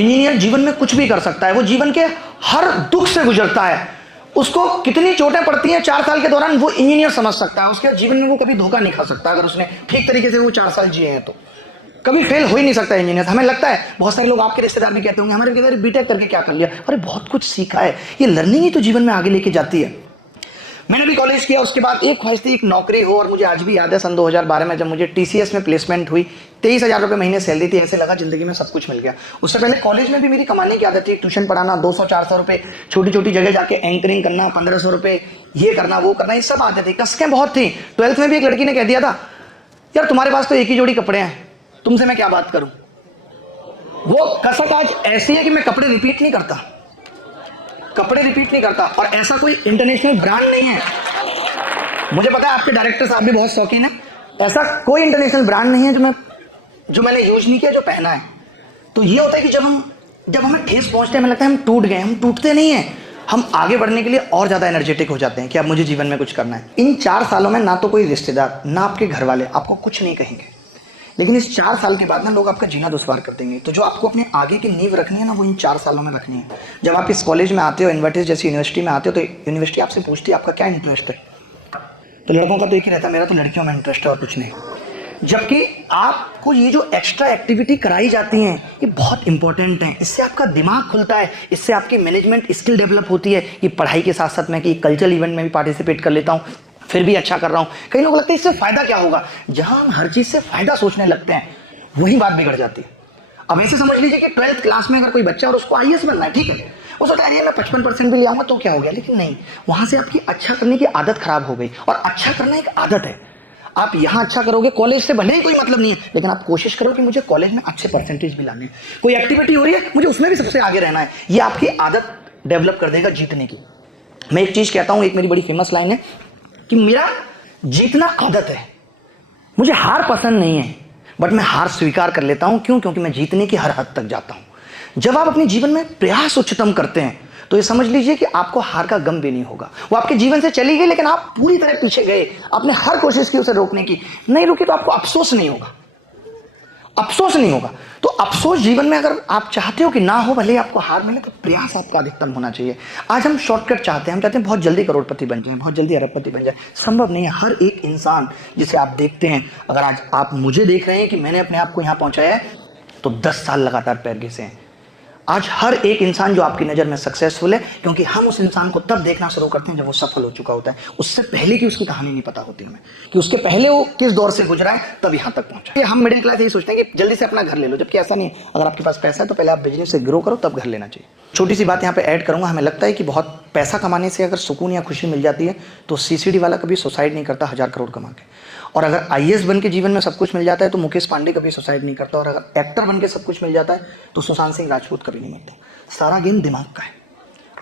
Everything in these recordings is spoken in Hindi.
इंजीनियर जीवन में कुछ भी कर सकता है, वो जीवन के हर दुख से गुजरता है। उसको कितनी चोटें पड़ती हैं 4 साल के दौरान वो इंजीनियर समझ सकता है। उसके जीवन में वो कभी धोखा नहीं खा सकता अगर उसने ठीक तरीके से वो 4 साल जिए हैं तो कभी फेल हो ही नहीं सकता इंजीनियर। हमें लगता है, बहुत सारे लोग आपके रिश्तेदार भी कहते होंगे हमारे कहते हैं बीटेक करके क्या कर लिया, अरे बहुत कुछ सीखा है। ये लर्निंग ही तो जीवन में आगे लेके जाती है। मैंने भी कॉलेज किया, उसके बाद एक ख्वाहिश थी एक नौकरी हो, और मुझे आज भी याद है सन 2012 में जब मुझे टीसीएस में प्लेसमेंट हुई, 23,000 रुपये महीने सैलरी थी, ऐसे लगा जिंदगी में सब कुछ मिल गया। उससे पहले कॉलेज में भी मेरी कमाने की आदत थी, ट्यूशन पढ़ाना, 200-400 रुपये, छोटी छोटी जगह जाके एंकरिंग करना, 1500 रुपये, ये करना वो करना, ये सब आते थे, कसकें बहुत थी। 12th में भी एक लड़की ने कह दिया था, यार तुम्हारे पास तो एक ही जोड़ी कपड़े हैं, तुमसे मैं क्या बात करूं। वो कसक आज ऐसी है कि मैं कपड़े रिपीट नहीं करता, और ऐसा कोई इंटरनेशनल ब्रांड नहीं है। मुझे पता है आपके डायरेक्टर साहब भी बहुत शौकीन है, ऐसा कोई इंटरनेशनल ब्रांड नहीं है जो मैंने यूज नहीं किया, जो पहना है। तो ये होता है कि जब हमें ठेस पहुंचते हैं, हमें लगता है हम टूट गए, हम टूटते नहीं हैं, हम आगे बढ़ने के लिए और ज्यादा एनर्जेटिक हो जाते हैं कि अब मुझे जीवन में कुछ करना है। इन 4 सालों में ना तो कोई रिश्तेदार ना आपके घर वाले आपको कुछ नहीं कहेंगे, लेकिन इस 4 साल के बाद ना लोग आपका जीना दुश्वार कर देंगे। तो जो आपको अपने आगे की नींव रखनी है ना, वो इन 4 सालों में रखनी है। जब आप इस कॉलेज में आते हो, इन्वर्टिस जैसी यूनिवर्सिटी में आते हो, तो यूनिवर्सिटी आपसे पूछती है आपका क्या इंटरेस्ट है। तो लड़कों का तो एक ही रहता है, मेरा तो लड़कियों में इंटरेस्ट है और कुछ नहीं। जबकि आपको ये जो एक्स्ट्रा एक्टिविटी कराई जाती हैं ये बहुत इंपॉर्टेंट है। इससे आपका दिमाग खुलता है, इससे आपकी मैनेजमेंट स्किल डेवलप होती है। कि पढ़ाई के साथ साथ मैं कि कल्चरल इवेंट में भी पार्टिसिपेट कर लेता हूँ, फिर भी अच्छा कर रहा हूँ। कई लोग लगता है इससे फायदा क्या होगा। जहां हम हर चीज से फायदा सोचने लगते हैं वही बात बिगड़ जाती है। अब ऐसे समझ लीजिए कि 12th क्लास में अगर कोई बच्चा और उसको आईएएस बनना है, ठीक है, वो सोचता है मैं 55% भी ले आऊंगा तो क्या हो गया, लेकिन नहीं, वहां से आपकी अच्छा करने की आदत खराब हो गई। और अच्छा करना एक आदत है। आप यहां अच्छा करोगे, कॉलेज से भले ही कोई मतलब नहीं है, लेकिन आप कोशिश करो कि मुझे कॉलेज में अच्छे परसेंटेज भी लाने हैं। कोई एक्टिविटी हो रही है, मुझे उसमें भी सबसे आगे रहना है। ये आपकी आदत डेवलप कर देगा जीतने की। मैं एक चीज कहता हूं, एक मेरी बड़ी फेमस लाइन है कि मेरा जीतना आदत है, मुझे हार पसंद नहीं है, बट मैं हार स्वीकार कर लेता हूं। क्यों? क्योंकि मैं जीतने की हर हद तक जाता हूं। जब आप अपने जीवन में प्रयास उच्चतम करते हैं तो ये समझ लीजिए कि आपको हार का गम भी नहीं होगा। वो आपके जीवन से चली गई, लेकिन आप पूरी तरह पीछे गए, आपने हर कोशिश की उसे रोकने की, नहीं रुकी तो आपको अफसोस नहीं होगा, तो अफसोस जीवन में अगर आप चाहते हो कि ना हो, भले आपको हार मिले, तो प्रयास आपका अधिकतम होना चाहिए। आज हम शॉर्टकट चाहते हैं, हम चाहते हैं बहुत जल्दी करोड़पति बन जाए, बहुत जल्दी अरबपति बन जाए। संभव नहीं है। हर एक इंसान जिसे आप देखते हैं, अगर आज आप मुझे देख रहे हैं कि मैंने अपने आप को यहां पहुंचाया है, तो 10 साल लगातार पैर घिसे हैं। आज हर एक इंसान जो आपकी नजर में सक्सेसफुल है, क्योंकि हम उस इंसान को तब देखना शुरू करते हैं जब वो सफल हो चुका होता है। उससे पहले की उसकी कहानी नहीं पता होती हमें, कि उसके पहले वो किस दौर से गुजरा है, तब यहां तक पहुंचा। हम मिडिल क्लास यही सोचते हैं कि जल्दी से अपना घर ले लो, जबकि ऐसा नहीं है। अगर आपके पास पैसा है तो पहले आप बिजनेस से ग्रो करो, तब घर लेना चाहिए। छोटी सी बात यहाँ पे ऐड करूंगा, हमें लगता है कि बहुत पैसा कमाने से अगर सुकून या खुशी मिल जाती है, तो सीसीडी वाला कभी सुसाइड नहीं करता 1000 करोड़ कमा के। और अगर आईएएस बन के जीवन में सब कुछ मिल जाता है तो मुकेश पांडे कभी सुसाइड नहीं करता। और अगर एक्टर बन के सब कुछ मिल जाता है तो सुशांत सिंह राजपूत कभी नहीं मरते। सारा गेम दिमाग का है।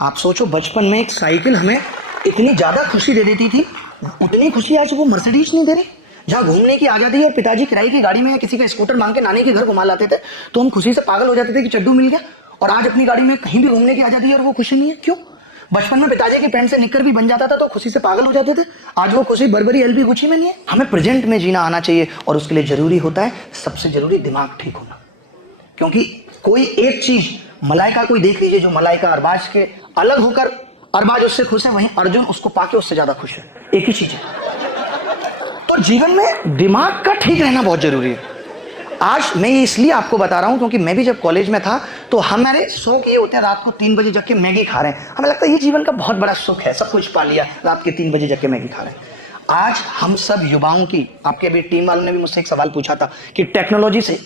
आप सोचो, बचपन में एक साइकिल हमें इतनी ज्यादा खुशी दे देती थी, उतनी खुशी आज वो मर्सिडीज नहीं दे रही। जहाँ घूमने की आजादी और पिताजी किराए की गाड़ी में या किसी का स्कूटर मांग के नानी के घर घुमा लाते थे, तो हम खुशी से पागल हो जाते थे कि चड्डू मिल गया। और आज अपनी गाड़ी में कहीं भी घूमने की आजादी है और वो खुशी नहीं है। क्यों? बचपन में पिताजी की पैंट से निक्कर भी बन जाता था तो खुशी से पागल हो जाते थे। आज वो खुशी बर्बरी एलबी गुची में नहीं है। हमें प्रेजेंट में जीना आना चाहिए, और उसके लिए जरूरी होता है, सबसे जरूरी दिमाग ठीक होना। क्योंकि कोई एक चीज, मलाइका कोई देख लीजिए, जो मलाइका अरबाज के अलग होकर अरबाज उससे खुश है, वहीं अर्जुन उसको पाके उससे ज्यादा खुश है। एक ही चीज है। तो जीवन में दिमाग का ठीक रहना बहुत जरूरी है। आज मैं ये इसलिए आपको बता रहा हूं क्योंकि मैं भी जब कॉलेज में था तो हमारे शौक ये होते हैं, रात को 3 बजे जग के मैगी खा रहे हैं। हमें लगता है ये जीवन का बहुत बड़ा सुख है, सब कुछ पा लिया, रात के 3 बजे जग के मैगी खा रहे हैं। आज हम सब युवाओं की, आपके अभी टीम वालों ने भी मुझसे एक सवाल पूछा था कि टेक्नोलॉजी से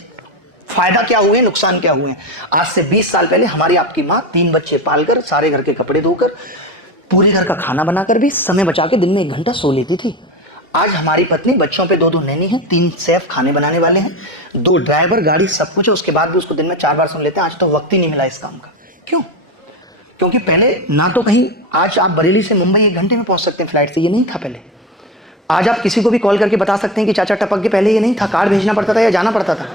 फायदा क्या हुए, नुकसान क्या हुए। आज से 20 साल पहले हमारी आपकी माँ 3 बच्चे पालकर, सारे घर के कपड़े धोकर, पूरे घर का खाना बनाकर भी समय बचा के दिन में 1 घंटा सो लेती थी। आज हमारी पत्नी बच्चों पे 2-2 नैनी है, 3 शेफ खाने बनाने वाले हैं, 2 ड्राइवर, गाड़ी, सब कुछ है, उसके बाद भी उसको दिन में 4 बार सुन लेते हैं। आज तो वक्त ही नहीं मिला इस काम का। क्यों? क्योंकि पहले ना तो कहीं, आज आप बरेली से मुंबई 1 घंटे में पहुंच सकते हैं फ्लाइट से, ये नहीं था पहले। आज आप किसी को भी कॉल करके बता सकते हैं कि चाचा टपक के, पहले ये नहीं था, कार्ड भेजना पड़ता था या जाना पड़ता था।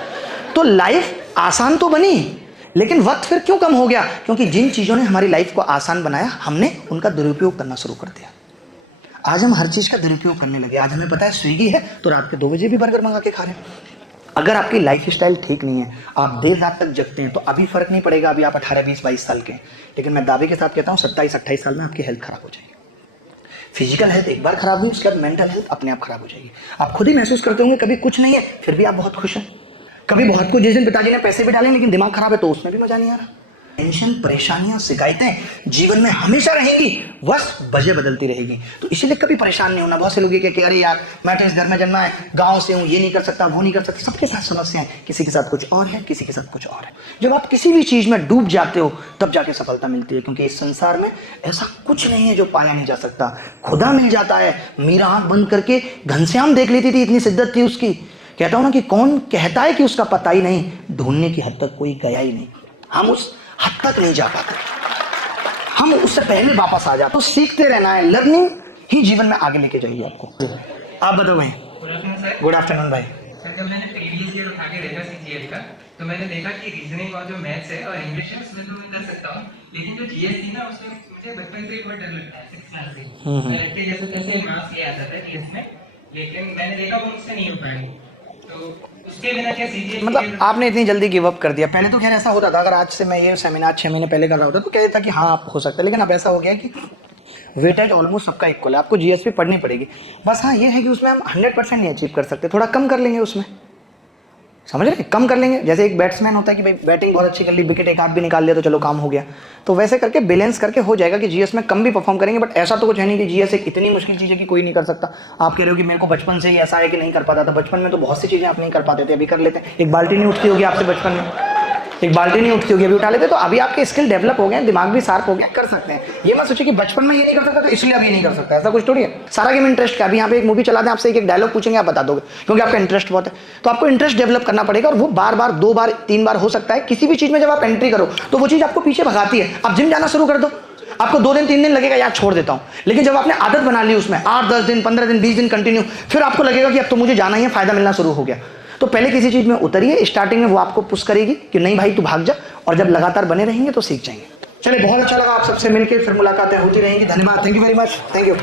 तो लाइफ आसान तो बनी, लेकिन वक्त फिर क्यों कम हो गया? क्योंकि जिन चीजों ने हमारी लाइफ को आसान बनाया, हमने उनका दुरुपयोग करना शुरू कर दिया। आज हम हर चीज का दुरुपयोग करने लगे। आज हमें पता है स्विगी है तो रात के 2 बजे भी बर्गर मंगा के खा रहे हैं। अगर आपकी लाइफ स्टाइल ठीक नहीं है, आप देर रात तक जगते हैं, तो अभी फर्क नहीं पड़ेगा, अभी आप 18, 20, 22 साल के हैं, लेकिन मैं दावे के साथ कहता हूँ 27, 28 साल में आपकी हेल्थ खराब हो जाएगी। फिजिकल हेल्थ एक बार खराब हुई, उसके बाद मेंटल हेल्थ अपने आप खराब हो जाएगी। आप खुद ही महसूस करते होंगे कभी कुछ नहीं है फिर भी आप बहुत खुश हैं, कभी बहुत कुछ, जिस दिन पिताजी ने पैसे भी डाले लेकिन दिमाग खराब है तो उसमें भी मजा नहीं आ रहा। टेंशन, परेशानियां, शिकायतें जीवन में हमेशा रहेंगी, बस वजह बदलती रहेगी। तो इसीलिए कभी परेशान नहीं होना। बहुत से लोग ये कहते हैं अरे यार मैं तो इस घर में जन्मा है, गांव से हूँ, ये नहीं कर सकता, वो नहीं कर सकता। सबके साथ समस्या है, किसी के साथ कुछ और है, किसी के साथ कुछ और है। जब आप किसी भी चीज में डूब जाते हो तब जाके सफलता मिलती है, क्योंकि इस संसार में ऐसा कुछ नहीं है जो पाया नहीं जा सकता। खुदा मिल जाता है। मीरा आंख बंद करके घनश्याम देख लेती थी, इतनी शिद्दत थी उसकी। कहता हूं ना कि कौन कहता है कि उसका पता ही नहीं, ढूंढने की हद तक कोई गया ही नहीं। हम उस हद तक नहीं जा पाते, हम उससे पहले वापस आ जाते। तो सीखते रहना है, लर्निंग ही जीवन में आगे लेके जाइए आपको। आप बताओ भाई। गुड आफ्टरनून भाई। जब मैंने प्रीवियस ईयर उठा के देखा सीजीएल का, तो मैंने देखा कि रीजनिंग और जो मैथ्स है और इंग्लिश है उसमें तो मैं कर सकता हूँ, लेकिन जो जीएस थी ना उसमें मुझे बचपन से ही बहुत डर लगता है। 6 साल से लगता है जैसे कैसे मार्क्स ले आता था जीएस में, लेकिन मैंने देखा वो मुझसे नहीं हो पाएगी। तो उसके बिना क्या सीजीएल, मतलब आपने इतनी जल्दी गिव अप कर दिया? पहले तो खैर ऐसा होता था, अगर आज से मैं ये सेमिनार 6 महीने पहले कर रहा होता तो कहता था कि हाँ आप हो सकता है, लेकिन अब ऐसा हो गया कि वेटेज ऑलमोस्ट सबका इक्वल है, आपको जीएस भी पढ़नी पड़ेगी। बस हाँ ये है कि उसमें हम 100% नहीं अचीव कर सकते, थोड़ा कम कर लेंगे उसमें, समझ रहे, कम कर लेंगे। जैसे एक बैट्समैन होता है कि भाई बैटिंग बहुत अच्छी कर ली, विकेट एक आध भी निकाल लिया तो चलो काम हो गया, तो वैसे करके बैलेंस करके हो जाएगा कि जीएस में कम भी परफॉर्म करेंगे। बट ऐसा तो कुछ है नहीं कि जीएस एक इतनी मुश्किल चीज़ है कि कोई नहीं कर सकता। आप कह रहे हो कि मेरे को बचपन से ही ऐसा है कि नहीं कर पाता था, बचपन में तो बहुत सी चीज़ें आप नहीं कर पाते थे, अभी कर लेते हैं। एक बाल्टी नहीं उठती होगी आपसे बचपन में, एक बाल्टी नहीं उठती होगी, अभी उठा लेते। तो अभी आपके स्किल डेवलप हो गए, दिमाग भी शार्प हो गया, कर सकते हैं। ये मत सोचिए कि बचपन में ये नहीं कर सकता तो इसलिए अभी नहीं कर सकता, ऐसा कुछ थोड़ी है। सारा गेम इंटरेस्ट का। अभी यहाँ पे एक मूवी चला दें, आपसे एक डायलॉग पूछेंगे, आप बता दोगे, क्योंकि आपका इंटरेस्ट बहुत है। तो आपको इंटरेस्ट डेवलप करना पड़ेगा, और वो बार बार 2 बार 3 बार हो सकता है। किसी भी चीज़ में जब आप एंट्री करो तो वो चीज़ आपको पीछे भगाती है। आप जिम जाना शुरू कर दो, आपको 2 दिन 3 दिन लगेगा यार छोड़ देता हूँ, लेकिन जब आपने आदत बना ली उसमें 8, 10 दिन, 15 दिन, 20 दिन कंटिन्यू, फिर आपको लगेगा कि अब तो मुझे जाना ही है, फायदा मिलना शुरू हो गया। तो पहले किसी चीज़ में उतरिए, स्टार्टिंग में वो आपको पुश करेगी कि नहीं भाई तू भाग जा, और जब लगातार बने रहेंगे तो सीख जाएंगे। चलिए बहुत अच्छा लगा आप सबसे मिलकर, फिर मुलाकातें होती रहेंगी। धन्यवाद, thank you very much, thank you.